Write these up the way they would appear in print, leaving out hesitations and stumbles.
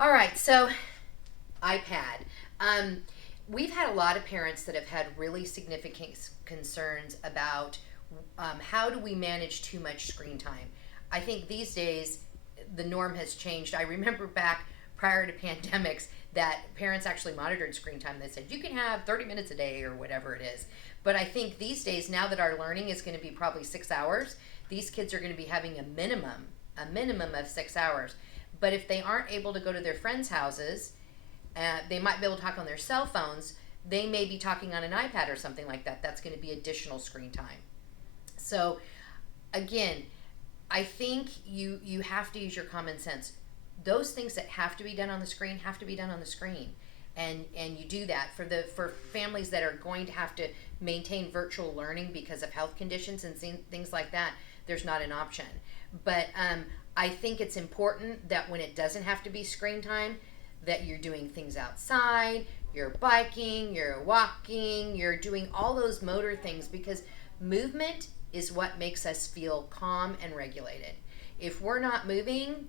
All right, so iPad. Um, we've had a lot of parents that have had really significant concerns about how do we manage too much screen time. I think these days the norm has changed. I remember back prior to pandemics that parents actually monitored screen time. They said you can have 30 minutes a day or whatever it is. But I think these days, now that our learning is going to be probably 6 hours, these kids are going to be having a minimum of 6 hours. But if they aren't able to go to their friends' houses, they might be able to talk on their cell phones. They may be talking on an iPad or something like that. That's going to be additional screen time. So, again, I think you have to use your common sense. Those things that have to be done on the screen have to be done on the screen, and you do that for families that are going to have to maintain virtual learning because of health conditions and things like that. There's not an option, but I think it's important that when it doesn't have to be screen time, that you're doing things outside, you're biking, you're walking, you're doing all those motor things because movement is what makes us feel calm and regulated. If we're not moving,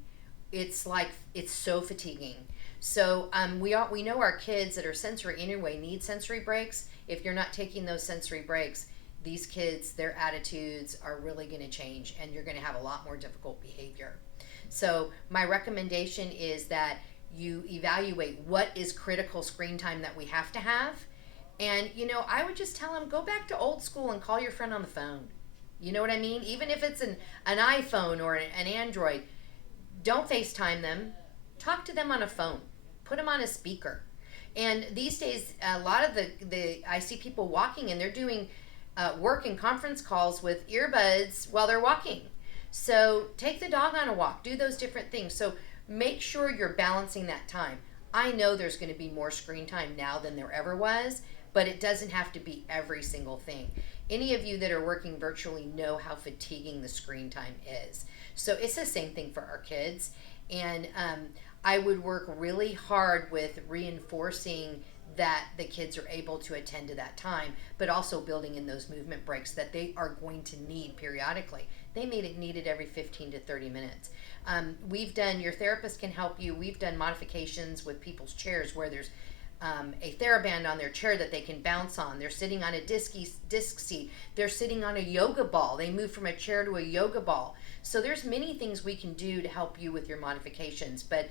it's like it's so fatiguing. So we know our kids that are sensory anyway need sensory breaks. If you're not taking those sensory breaks, these kids, their attitudes are really going to change, and you're going to have a lot more difficult behavior. So my recommendation is that you evaluate what is critical screen time that we have to have. And, I would just tell them go back to old school and call your friend on the phone. You know what I mean? Even if it's an iPhone or an Android, don't FaceTime them. Talk to them on a phone. Put them on a speaker. And these days, a lot of the I see people walking and they're doing work and conference calls with earbuds while they're walking. So take the dog on a walk. Do those different things. So make sure you're balancing that time. I know there's going to be more screen time now than there ever was, but it doesn't have to be every single thing. Any of you that are working virtually know how fatiguing the screen time is. So it's the same thing for our kids. And I would work really hard with reinforcing that the kids are able to attend to that time, but also building in those movement breaks that they are going to need periodically. They may need it every 15 to 30 minutes. Your therapist can help you. We've done modifications with people's chairs where there's a TheraBand on their chair that they can bounce on. They're sitting on a disc seat. They're sitting on a yoga ball. They move from a chair to a yoga ball. So there's many things we can do to help you with your modifications. But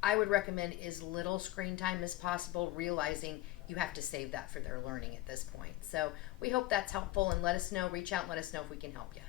I would recommend as little screen time as possible, realizing you have to save that for their learning at this point. So we hope that's helpful, and let us know. Reach out and let us know if we can help you.